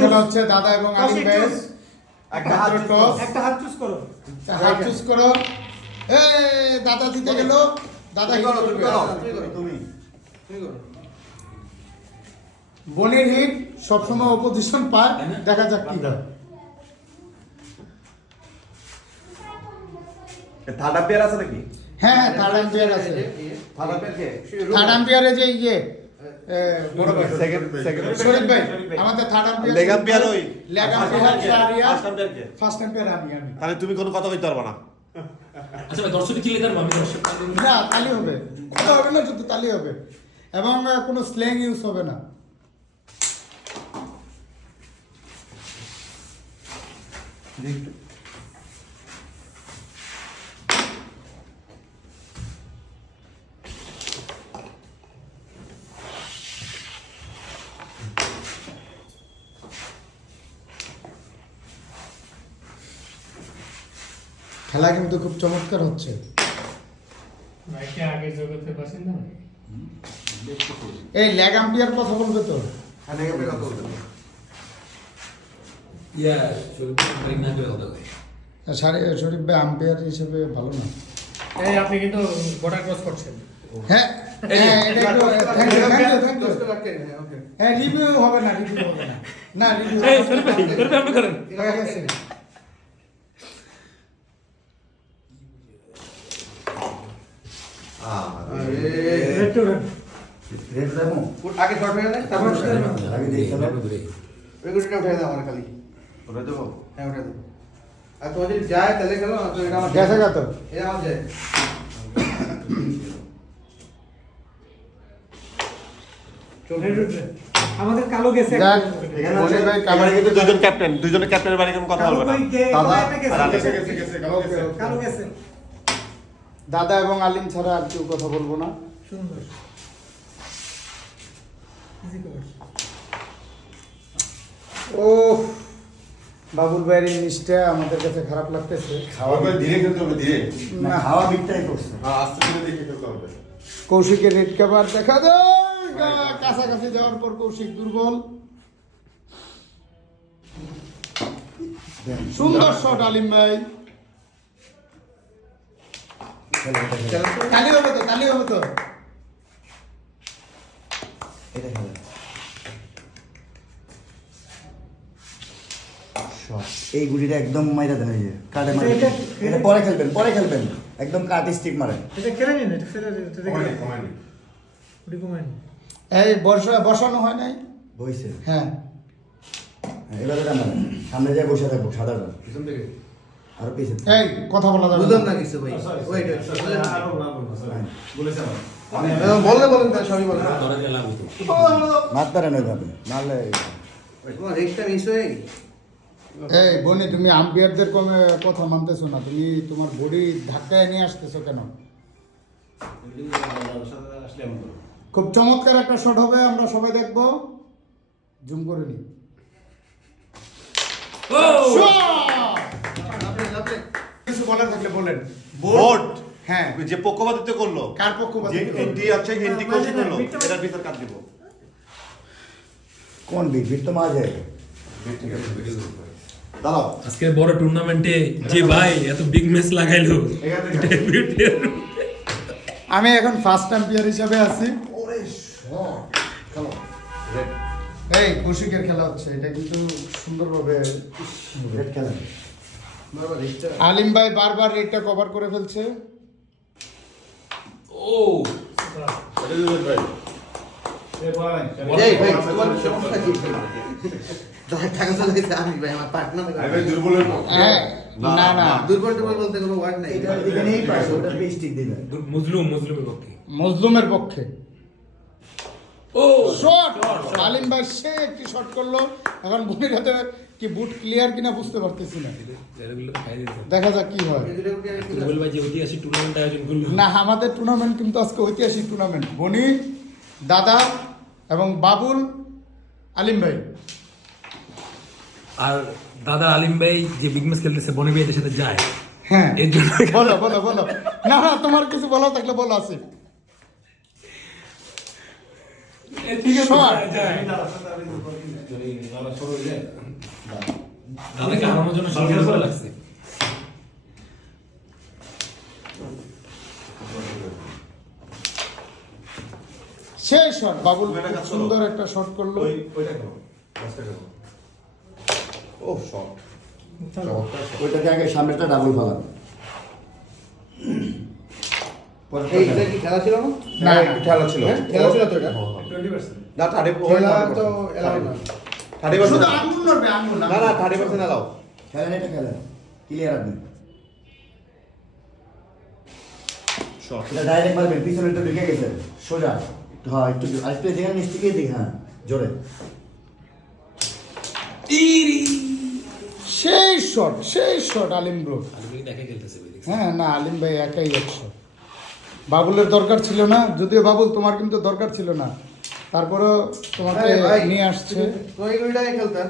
খেলা হচ্ছে দাদা এবং আলিম ভাই। একটা হাত চুজ করো। হাত চুজ করো। দাদা জিতে গেল। দাদা কি করবে? তুমি করো। বনের হিট সবসময় অপোজিশন পায়, দেখা যাক কি হয়। থার্ড আম্পায়ার আছে নাকি? হ্যাঁ থার্ড আম্পায়ার আছে। থার্ড আম্পায়ার কে? থার্ড আম্পায়ারে যে বড় ভাই সেকেন্ড শরীফ ভাই আমাদের থার্ড আম্পায়ার লেগ আম্পায়ার ওই leg umpire Shahriar, first umpire কে? ফার্স্ট আম্পায়ার আমি। তাহলে তুমি কোনো কথা কইতে পারবে না। আচ্ছা ভাই দর্শক চিল্লে দেন, আমি দর্শক না তালি হবে, কথা হবে না, শুধু তালি হবে এবং কোনো স্ল্যাং ইউজ হবে না। খেলা কিন্তু খুব চমৎকার হচ্ছে। এই লেগ আম্পায়ার কথা বলবে তো? শরীফ ভাই আম্পায়ার হিসেবে ভালো না। আপনি কিন্তু বর্ডার ক্রস করছেন। হ্যাঁ রিভিউ হবে না, রিভিউ হবে না, না রিভিউ আপনি করেন। আগে শর্ট হয়ে যায় তারপর আগে দেখি রেগুলেটর উঠে দাও আমার খালি ওটা দেবো। হ্যাঁ উঠে দাও। আর তোমার যদি যায় তাহলে গেল না তো এটা আমার গেছে গা তো। এটা আমার যায় আমাদের কালো গেছে দেখ বনি ভাই এবারে কিন্তু দুইজন ক্যাপ্টেন, দুইজনের ক্যাপ্টেনের বাড়ি কোনো কথা বলবে না। দাদা কালো গেছে দাদা এবং আলিম ছাড়া আর কেউ কথা বলবো না। সুন্দর ও বাবুল ভাইয়ের এই মিষ্টা আমাদের কাছে খারাপ লাগতেছে। খাওয়া করে ধীরে খেলতে হবে, ধীরে। না হাওয়া বিটটাই করছে হ্যাঁ আস্তে ধীরে দেখে খেলতে হবে। কৌশিকের রেড কাভার দেখা যায়, কাছাকাছি যাওয়ার পর কৌশিক দুর্বল। সুন্দর শট আলিম ভাই। তালি হবে তো, তালি হবে তো। এটা খেলে এই গুলিটা একদম মাইরা দেন, এই যে কাটে মারে। এটা পরে খেলবেন, পরে খেলবেন, একদম কাট স্টিক মারেন। এটা খেলে নিন, এটা ফেলে এটা দেখে কমানি উড়ি কমেন। এই বসানো হয় নাই? বইছে হ্যাঁ এবার এটা মারেন, সামনে যায় বসে থাকবো সাদাটা পিছন থেকে আরো পিছনে। এই কথা বলা যাবে বুঝলাম না। না কিছু ভাই, ওইটা বলেছে বললে বলেন তাহলে সবই বলেন। ধরে গেলাম তো। মাত পারেন ওইভাবে, নাহলে তোমার রেকটা মিস হয়ে এই বনি তুমি আম্পায়ারদের কথা মানতেছো না, তুমি তোমার বডি ধাক্কায় নিয়ে আসতেছো কেন? খুব চমৎকার একটা শট হবে, আমরা সবাই দেখবো। জুম করে নি। কিছু বলার থাকলে বলেন। বোর্ড হ্যাঁ যে পক্ষপাতিত্ব করলো, কার পক্ষপাত? যে এন্টি আছে এন্টি কোচিং করলো, এটার ভিতর কাট দিব। কোন বিট তো মারা যায়। ঠিক আছে দাঁড়াও। আজকে বড় টুর্নামেন্টে যে ভাই এত বিগ ম্যাচ লাগাইলো, আমি এখন ফার্স্ট আম্পায়ার হিসাবে আছি। ওরে শট খেলো রেড। এই কৌশিকের খেলা হচ্ছে, এটা কিন্তু সুন্দরভাবে রেড খেলেন। আলিম ভাই বারবার রেডটা কভার করে ফেলছে। ও এটা দিবেন ভাই। এই ভাই তোমার সমস্যা কি? টাকা চালাইছে আমি ভাই, আমার পার্টনার আরে দুর্বলের পক্ষে। হ্যাঁ না না দুর্বল টুর্বল বলতে কোনো ওয়ার্ড নাই। এটা এখানেই পাস, ওটা স্টিক দিবেন। মুসলিমের পক্ষে। মজলুমের পক্ষে। ও শট আলিম ভাই সে একটি শট করলো। এখন বুটের হাতে কি বুট ক্লিয়ার কিনা বুঝতে পারতেছি না, দেখা যাক কি হয়। ফুটবল ভাই যে ঐতিহাসিক টুর্নামেন্ট আয়োজন করলো না আমাদের টুর্নামেন্ট কিন্তু আজকে ঐতিহাসিক টুর্নামেন্ট। বনি, দাদা এবং বাবুল, আলিম ভাই। আর দাদা আলিম ভাই যে বিগ ম্যাচ খেলতেছে বনি ভাইদের সাথে যায়, হ্যাঁ এর জন্য বলো বলো বলো। না না তোমার কিছু বলো থাকলে বলো। আসিফ শট দাদাকে হারানোর জন্য সরকার করে লাগছে। সেই শট বাবুল খুব সুন্দর একটা শট করলো। ও শট ওইটাকে আগে সামনেটা ডাবল ফালান। এইটা কি খেলা ছিল না? না, খেলা ছিল খেলা ছিল তো এটা? না 30 খেলা তো এলাও না। 30% শুধু আঙ্গুল নড়বে, আঙ্গুল না 30% এলাও। খেলেন এটা খেলেন, ক্লিয়ার আপনি। শট এটা ডাইরেক্ট মারবেন, পিছনে একটু ঢুকে গেছে সোজা। হ্যাঁ একটু আরেকটু যেখানে নিচ থেকে দিক, হ্যাঁ জোরে। সেই শট আলিম ব্রো। দেখে খেলতেছে ভাই, দেখছি। হ্যাঁ না, আলিম ভাই একাই 100। বাবুলের দরকার ছিল না, যদিও বাবুল তোমার কিন্তু দরকার ছিল না, তারপরেও তোমাকে আরে ভাই, নিয়ে আসছে। তো এই গুলিটাকে খেলতেন।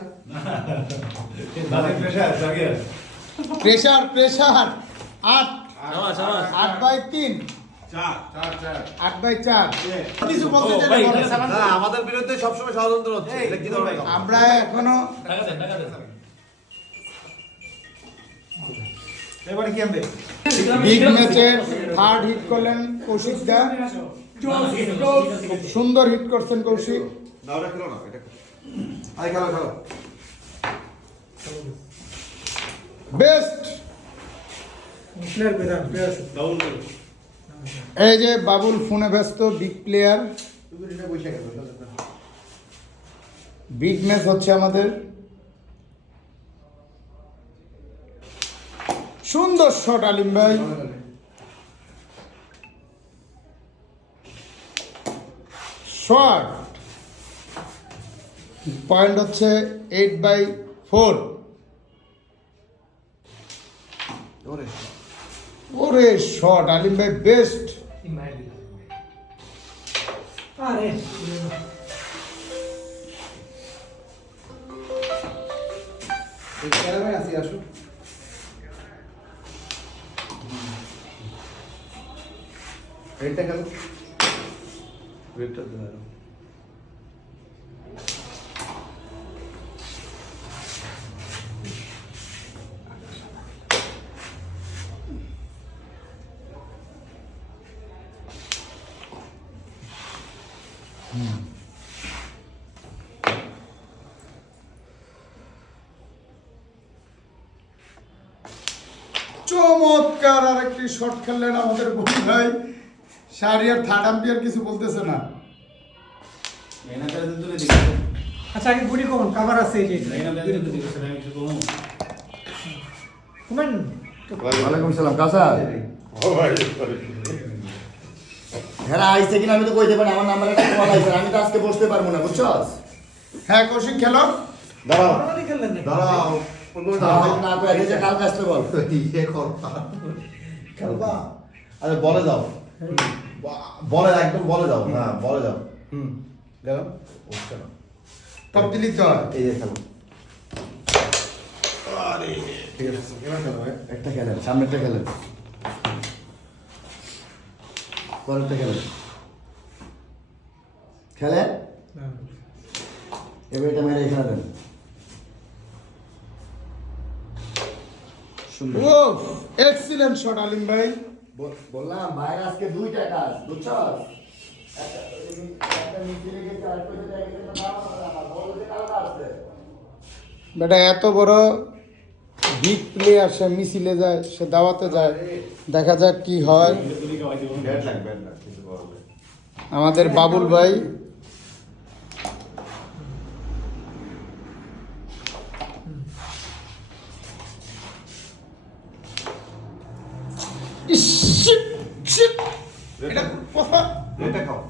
প্রেসার 8 সাবাস, সাবাস। 8/3 8/4 কিছু বলতে ও, চাইলে ভাই, বলেন। না আমাদের বিরুদ্ধে সবসময় ষড়যন্ত্র হচ্ছে এটা কি ধরনের কথা? আমরা এখনো টাকা দেন, টাকা দেন। এবারে কি আনবে? বিগ ম্যাচের 3rd হিট করলেন কৌশিক দা। সুন্দর হিট করছেন কৌশিক। না ওটা খেলো না এটা আই খেলো। বেস্ট। প্লেয়ার বেরান প্লেয়ার এই যে বাবুল ফোনে ব্যস্ত, বিগ প্লেয়ার, তুমি এটা বসে গেল। বিগ ম্যাচ হচ্ছে আমাদের। সুন্দর শট আলিম ভাই। শট পয়েন্ট হচ্ছে 8/4। ওরে শট আলিম ভাই বেস্ট। আরে এই খেলা আসি আসো। এটা খেলো। রেডটা দাও চমৎকার আর একটি শট খেললেন আমাদের বন্ধু ভাই। শাহরিয়ার 3rd আম্পায়ার কিছু বলতেছে না। আচ্ছা আগে গুড়ি কমন কাভার আছে এই যে কমেন ওয়ালাইকুম সালাম কাসা। ও ভাই হ্যাঁ আইছে কিনা আমি তো কইতে পারি, আমার নাম্বারে একটা কল আইছে, আমি তো আজকে বসতে পারবো না বুঝছস। হ্যাঁ কৌশিক খেলো। দাঁড়াও নরমালি খেললেন না দাঁড়াও না কই আগে যে কালকে আসতে বল। ইয়ে কর খেলবা। আরে বলে যাও বলে একদম বলে যাও হ্যাঁ বলে যাও গেল। উঠছে না টপ দিলি তো এই যে খেলো ঠিক আছে এবার খেলো ভাই। একটা খেলেন, সামনেরটা খেলেন, পরেরটা খেলেন। খেলেন এবার এটা মেরে এখানে দেন। সুন্দর। ও এক্সিলেন্ট শট আলিম ভাই। বললাম ভাই আজকে 2টা কাজ বুঝছস। একটা নিচে রেখেছে আর কইতে যায় কিন্তু না আমার বল যে কালকে আসছে। বেটা এত বড় বিগ প্লেয়ার, সে মিছিলে যায়, সে দাওয়াতে যায়, দেখা যাক কি হয়। ব্যাড লাগ কিছু করার নেই। আমাদের বাবুল ভাই ইস, shit, shit। এটা কথা রেডটা খাও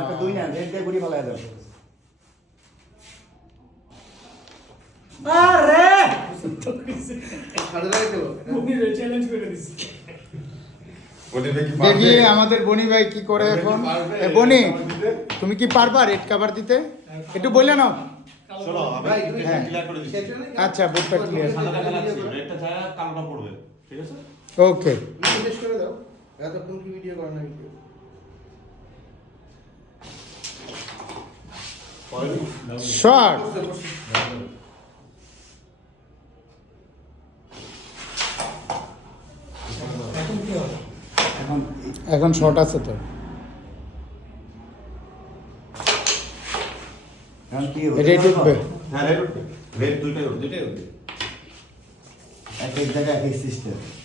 একটা 2 না রেড দিয়ে গুড়ি ফালায় দাও। আরে সাড়ে লাগে খেলো। চ্যালেঞ্জ করে দিছি দেখি আমাদের বনি ভাই কি করে এখন। এ বনি, তুমি কি পারবা রেড কভার দিতে? একটু বলে নাও। শোনো আমি ভাই, একটু হ্যাঁ। ক্লিয়ার করে দিচ্ছি আচ্ছা বুকটা ক্লিয়ার। সাদাটা খেলা ছিল রেডটা ছাড়া কালোটা পড়বে ঠিক আছে ওকে শেষ করে দাও এতক্ষণ কি ভিডিও করে না ভিডিও শর্ট এখন কি হবে? এখন শর্ট আছে তো এটাই ঢুকবে হ্যাঁ রেড উঠবে রেড দুইটাই উঠবে এক এক জায়গায় এক সিস্টেম